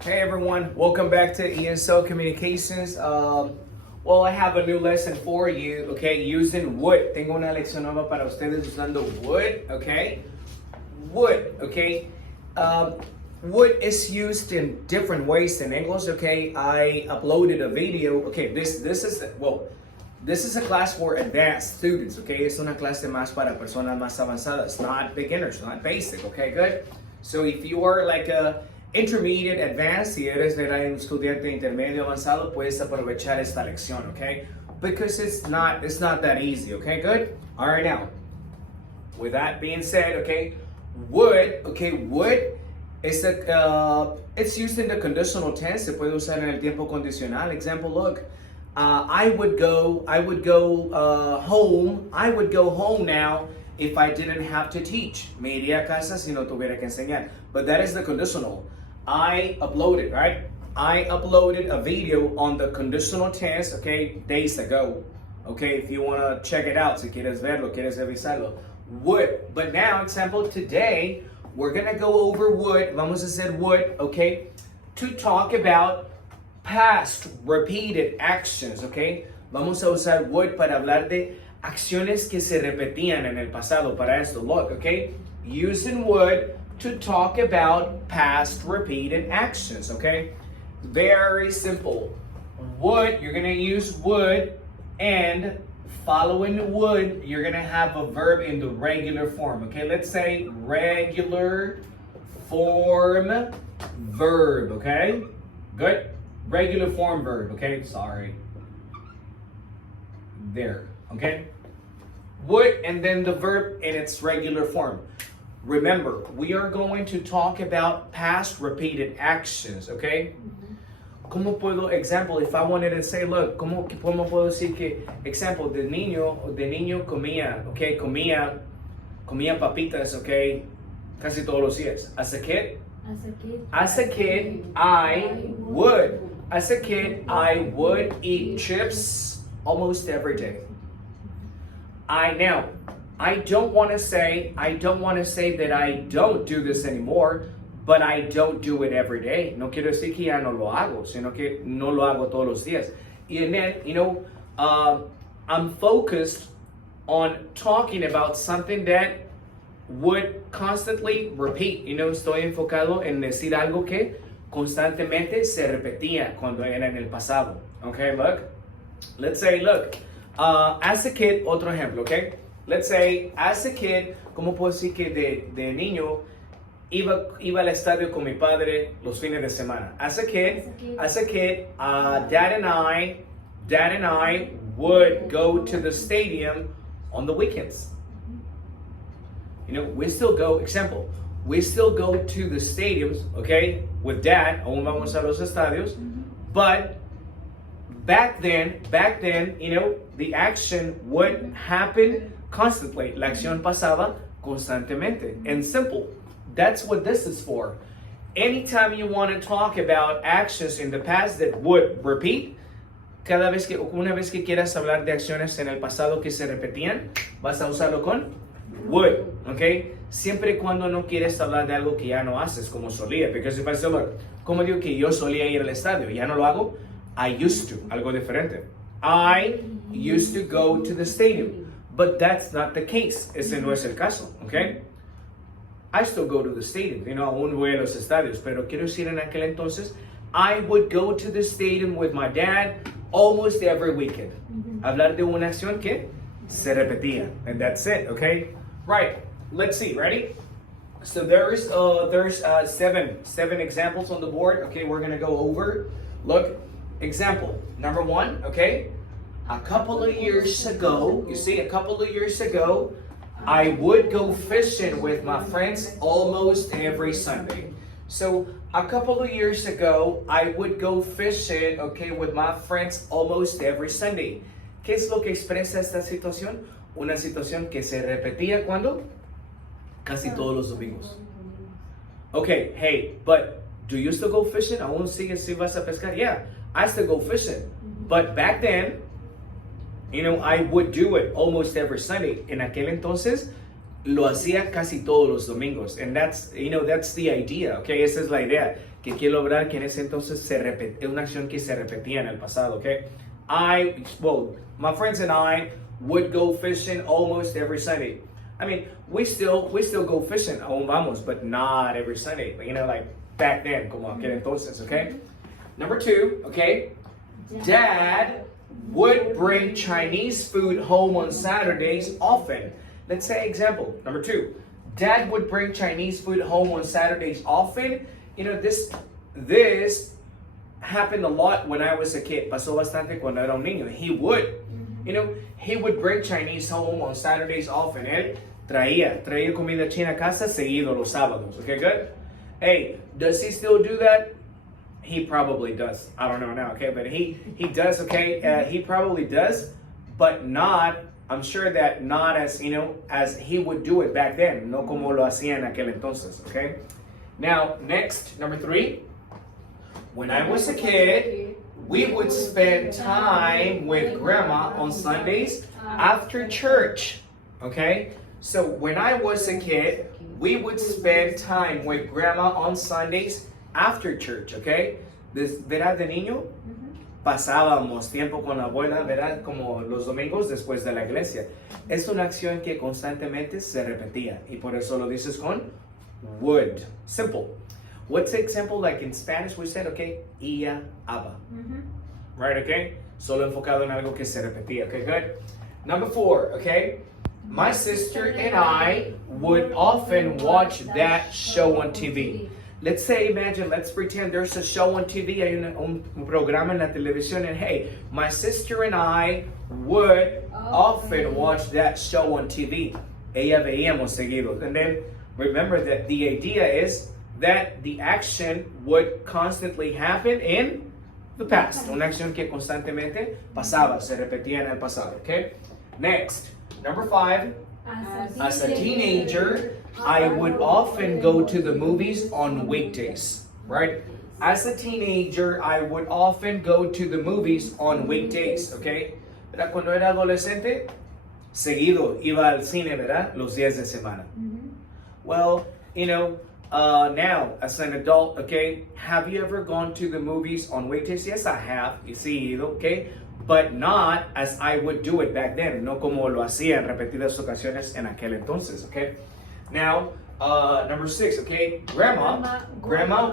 Hey everyone, welcome back to Usando Communications. Well, I have a new lesson for you, okay, using would. Tengo una lección nueva para ustedes usando would, okay? Would, okay? Would is used in different ways in English, okay? I uploaded a video, okay, this is a class for advanced students, okay? Es una clase más para personas más avanzadas, not beginners, not basic, okay, good? So if you are like a intermediate, advanced, si eres un estudiante intermedio avanzado, puedes aprovechar esta lección, okay? Because it's not that easy, okay, good? All right, now, with that being said, okay, would is it's used in the conditional tense. Se puede usar en el tiempo condicional. Example, look, I would go home now if I didn't have to teach. Me iría a casa si no tuviera que enseñar. But that is the conditional. I uploaded a video on the conditional tense, okay, days ago. Okay, if you want to check it out, si quieres verlo, quieres revisarlo. Would, but now, example, today, we're going to go over would, vamos a hacer would, okay, to talk about past repeated actions, okay. Vamos a usar would para hablar de acciones que se repetían en el pasado, para esto, look, okay. Using would to talk about past repeated actions, okay? Very simple. Would, you're gonna use would, and following would, you're gonna have a verb in the regular form, okay? Let's say regular form verb, okay? Good? Regular form verb, okay? Sorry. There, okay? Would, and then the verb in its regular form. Remember, we are going to talk about past repeated actions, okay? ¿Cómo puedo, example, if I wanted to say, look, ¿cómo puedo decir que, example, de niño comía, okay, comía papitas, okay, casi todos los días. As a kid, I would eat chips almost every day. I don't want to say that I don't do this anymore, but I don't do it every day. No quiero decir que ya no lo hago, sino que no lo hago todos los días. And then, I'm focused on talking about something that would constantly repeat. Estoy enfocado en decir algo que constantemente se repetía cuando era en el pasado. Okay, look. Let's say, as a kid, otro ejemplo, okay? Let's say, as a kid, ¿cómo puedo decir que de niño iba al estadio con mi padre los fines de semana? As a kid, Dad and I would go to the stadium on the weekends. We still go to the stadiums, okay, with Dad. Aún vamos a los estadios, but back then, the action would happen constantly. La acción pasaba constantemente. And simple. That's what this is for. Anytime you want to talk about actions in the past that would repeat, una vez que quieras hablar de acciones en el pasado que se repetían, vas a usarlo con would, okay? Siempre y cuando no quieres hablar de algo que ya no haces como solía. Because if I say, look, como digo que yo solía ir al estadio, ya no lo hago, I used to, algo diferente. I used to go to the stadium. But that's not the case. Ese no es el caso, okay? I still go to the stadium, aún voy a los estadios, pero quiero decir en aquel entonces, I would go to the stadium with my dad almost every weekend. Hablar de una acción que se repetía, and that's it, okay? Right, let's see, ready? So there's seven examples on the board, okay? We're gonna go over. Look, example number 1, okay? A couple of years ago, I would go fishing with my friends almost every Sunday. So, a couple of years ago, I would go fishing, okay, with my friends almost every Sunday. ¿Qué es lo que expresa esta situación? Una situación que se repetía cuando? Casi todos los domingos. Okay, hey, but do you still go fishing? ¿Aún si vas a pescar? Yeah, I still go fishing. But back then, I would do it almost every Sunday. En aquel entonces, lo hacía casi todos los domingos. And that's, that's the idea, okay? Esa es la idea. Que quiero lograr que en ese entonces es una acción que se repetía en el pasado, okay? My friends and I would go fishing almost every Sunday. I mean, we still go fishing, aún vamos, but not every Sunday. Like back then, como aquel entonces, okay? Number 2, okay? Dad would bring Chinese food home on Saturdays often. Let's say example, number 2. Dad would bring Chinese food home on Saturdays often. This happened a lot when I was a kid. Pasó bastante cuando era un niño. He would bring Chinese home on Saturdays often. Él traía comida china a casa seguido los sábados. Okay, good? Hey, does he still do that? He probably does. I don't know now, okay? But he does, okay? He probably does, but not, I'm sure that not as, as he would do it back then. No como lo hacía en aquel entonces, okay? Now, next, number 3. When I was a kid, we would spend time with grandma on Sundays after church, okay? So when I was a kid, we would spend time with grandma on Sundays after church, okay? ¿Verdad de niño? Pasábamos tiempo con la abuela, ¿verdad? Como los domingos después de la iglesia. Es una acción que constantemente se repetía y por eso lo dices con would. Simple. What's the example like in Spanish we said, okay? Ia, aba. Right, okay? Solo enfocado en algo que se repetía, okay, good? Number 4, okay? My sister and I would often watch that show on TV. Let's say, let's pretend there's a show on TV, hay un programa en la televisión, and hey, my sister and I would often watch that show on TV. Ella veíamos seguido. And then remember that the idea is that the action would constantly happen in the past. Una acción que constantemente pasaba, se repetía en el pasado, okay? Next, number 5. As a teenager, I would often go to the movies on weekdays, right? As a teenager, I would often go to the movies on weekdays, okay? ¿Verdad? Cuando era adolescente, seguido iba al cine, ¿verdad? Los días de semana. Well, now, as an adult, okay, have you ever gone to the movies on weekdays? Yes, I have. You see, okay? But not as I would do it back then. No como lo hacía en repetidas ocasiones en aquel entonces, okay? Now, number 6, okay? Grandma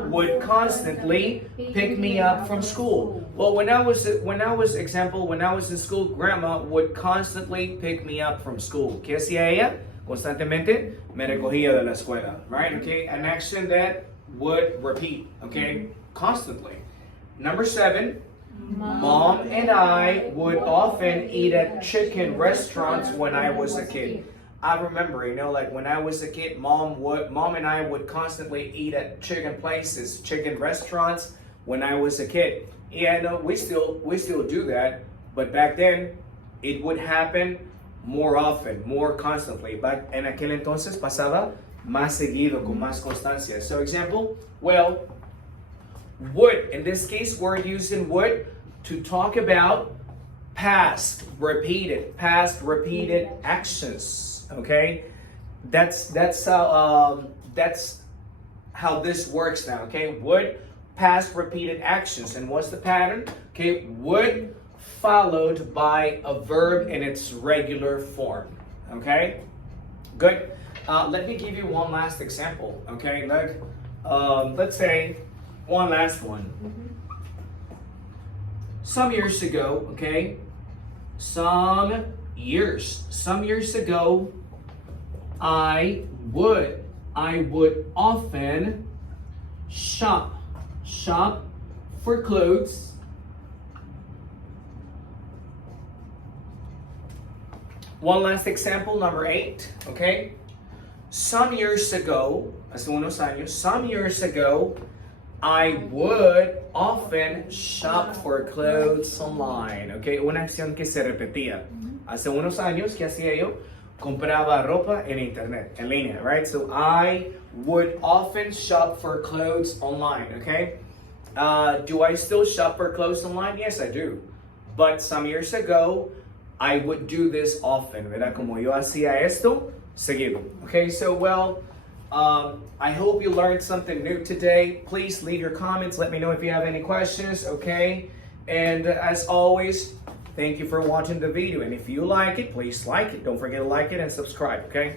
would constantly pick me up from school. Well, when I was in school, Grandma would constantly pick me up from school. ¿Qué hacía ella? Constantemente me recogía de la escuela, right? Okay, an action that would repeat, okay, constantly. Number 7, Mom and I would often eat at chicken restaurants when I was a kid. I remember, like when I was a kid, Mom and I would constantly eat at chicken places, chicken restaurants when I was a kid. Yeah, no, we still do that, but back then it would happen more often, more constantly. But en aquel entonces pasaba más seguido, con más constancia. So example, well, would. In this case, we're using would to talk about past repeated actions. Okay, that's how this works now. Okay, would, past repeated actions, and what's the pattern? Okay, would followed by a verb in its regular form. Okay, good. Let me give you one last example. Okay, let's say one last one. Some years ago, okay, some years ago, I would often shop for clothes. One last example, number 8, okay? Some years ago, hace unos años, some years ago, I would often shop for clothes online, okay? Una acción que se repetía. Hace unos años, ¿qué hacía yo? Compraba ropa en internet, en línea, right? So I would often shop for clothes online, okay? Do I still shop for clothes online? Yes, I do. But some years ago, I would do this often, ¿verdad? Como yo hacía esto seguido. Okay, so well, I hope you learned something new today. Please leave your comments. Let me know if you have any questions, okay? And as always, thank you for watching the video. And if you like it, please like it. Don't forget to like it and subscribe, okay?